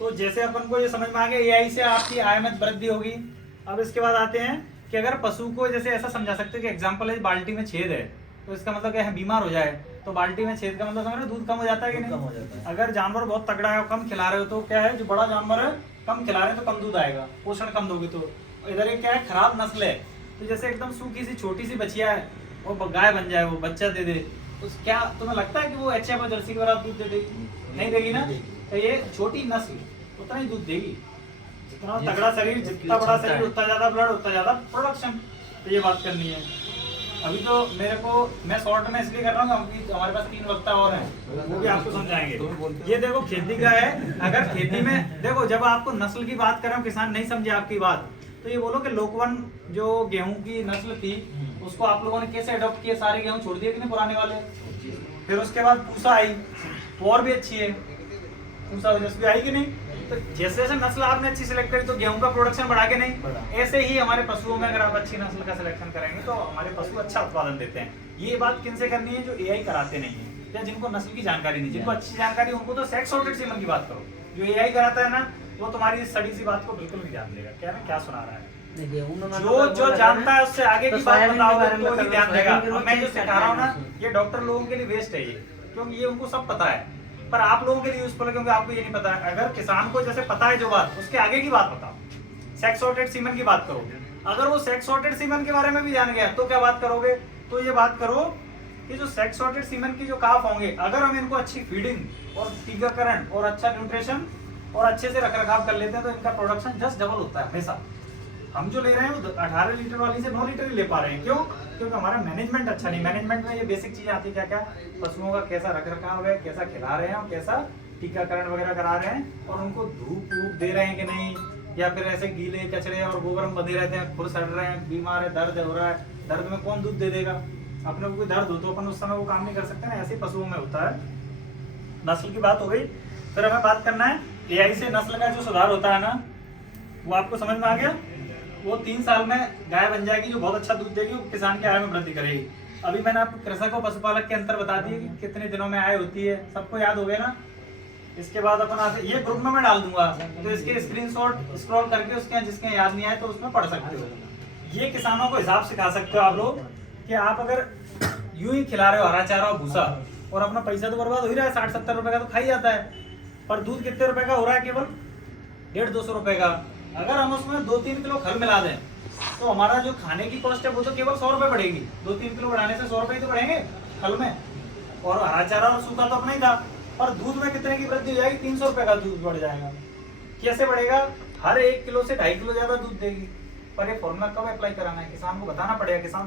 तो जैसे अपन को ये समझ में आ गया एआई से आपकी आय में वृद्धि होगी। अब इसके बाद आते हैं कि अगर पशु को जैसे ऐसा समझा सकते हैं कि एग्जांपल है बाल्टी में छेद है तो इसका मतलब क्या है, बीमार हो जाए तो बाल्टी में छेद का मतलब समझ रहे हो, दूध कम हो जाता है कि कम हो नहीं। जाता है। अगर जानवर बहुत तगड़ा है और कम खिला रहे हो तो क्या है, जो बड़ा जानवर है कम खिला रहे हैं तो कम दूध आएगा, पोषण कम दोगे तो। इधर ये क्या है, खराब नस्ल है, तो जैसे एकदम सूखी सी छोटी सी बछिया है वो गाय बन जाए, वो बच्चा दे दे, तो क्या तुम्हें लगता है कि वो एचएफ और जर्सी के बराबर दूध दे देगी? नहीं देगी ना। तो ये छोटी नस्ल उतना ही दूध देगी, जितना तगड़ा शरीर, जितना बड़ा शरीर उतना ज्यादा ब्लड, उतना ज्यादा प्रोडक्शन। तो ये बात करनी है। अभी तो मेरे को, मैं शॉर्ट में इसलिए कर रहा हूँ क्योंकि हमारे पास 3 वक्ता और हैं, वो भी आपको समझाएंगे। ये देखो खेती का है, अगर खेती में देखो जब आपको नस्ल की बात कर रहा हूँ, किसान नहीं समझे आपकी बात, तो ये बोलो कि लोकवन जो गेहूं की नस्ल थी उसको आप लोगों ने कैसे अडॉप्ट किया, सारे गेहूं छोड़ दिए कि नहीं पुराने वाले। फिर उसके बाद पूसा आई, वो और भी अच्छी है, पूसा भी आई कि नहीं। तो जैसे जैसे नस्ल आपने अच्छी सिलेक्ट करी तो गेहूं का प्रोडक्शन बढ़ा के नहीं, ऐसे ही हमारे पशुओं में अगर आप अच्छी नस्ल का सिलेक्शन करेंगे तो हमारे पशु अच्छा उत्पादन देते हैं। ये बात किन से करनी है, जो एआई कराते नहीं है या जिनको नस्ल की जानकारी नहीं, जिनको अच्छी जानकारी उनको तो सेक्स सॉर्टेड सीमन की बात करो। जो एआई कराता है ना वो तुम्हारी सड़ी सी बात को बिल्कुल नहीं ध्यान देगा, क्या मैं क्या सुना रहा है। जो जानता है उससे आगे की बात बताओगे तो ही ध्यान देगा। और मैं जो सिखा रहा हूँ ना, ये डॉक्टर लोगों के लिए वेस्ट है ये, क्योंकि ये उनको सब पता है, पर आप लोगों के लिए यूजफुल है क्योंकि आपको ये नहीं पता है। अगर किसान को जैसे पता है जो बात, उसके आगे की बात बताओ। सेक्स सॉर्टेड सीमन की बात करो, अगर वो सेक्स सॉर्टेड सीमन के बारे में भी जान गया तो क्या बात करोगे, तो ये बात करो कि जो सेक्स सॉर्टेड सीमन की जो काफ होंगे, अगर हम इनको अच्छी फीडिंग और टीकाकरण और अच्छा न्यूट्रिशन और अच्छे से रख रखाव कर लेते हैं तो इनका प्रोडक्शन जस्ट डबल होता है हमेशा। हम जो ले रहे हैं वो 18 लीटर वाली से 9 लीटर ही ले पा रहे हैं, क्यों? क्योंकि हमारा मैनेजमेंट अच्छा नहीं। मैनेजमेंट में ये बेसिक चीजें आती है, क्या क्या, पशुओं का कैसा रख रखाव है, कैसा खिला रहे हैं और कैसा टीकाकरण वगैरह करा रहे हैं, और उनको धूप वूप दे रहे हैं कि नहीं, या फिर ऐसे गीले कचड़े और गोबर में बंधे रहते हैं, खुर सड़ रहे हैं, बीमार है, दर्द हो रहा है, दर्द में कौन दूध दे देगा? अपने को कोई दर्द हो तो अपन उस समय वो काम नहीं कर सकते ना, ऐसे पशुओं में होता है। नस्ल की बात हो गई, फिर हमें बात करना है एआई से नस्ल का जो सुधार होता है ना, वो आपको समझ में आ गया। वो 3 साल में गाय बन जाएगी जो बहुत अच्छा दूध देगी, वो किसान की आय में वृद्धि करेगी। अभी मैंने आपको कृषक और पशुपालक के अंतर बता दिए कि कितने दिनों में आय होती है, सबको याद हो गया ना। इसके बाद अपन आते, ये ग्रुप में मैं डाल दूंगा तो इसके स्क्रीनशॉट स्क्रॉल करके उसके जिसके याद नहीं आए तो उसमें पढ़ सकते हो। ये किसानों को हिसाब सिखा सकते हो आप लोग कि आप अगर यूं ही खिला रहे हो हरा चारा और भूसा और अपना पैसा तो बर्बाद हो ही रहा है, 60-70 रुपए का तो खा ही जाता है, पर दूध कितने रुपए का हो रहा है, केवल 150-200 रुपए का। अगर हम उसमें 2-3 किलो खल मिला दें तो हमारा जो खाने की कॉस्ट है वो तो केवल 100 रुपए बढ़ेगी। 2-3 किलो बढ़ाने से 100 रुपए ही तो बढ़ेंगे खल में, और हरा चारा और सूखा तो अपना ही था। और दूध में कितने की वृद्धि हो जाएगी, 300 रुपए का दूध बढ़ जाएगा। कैसे बढ़ेगा? हर 1 किलो से 2.5 किलो ज्यादा दूध देगी। पर ये फॉर्मूला कब अप्लाई कराना है, किसान को बताना पड़ेगा। किसान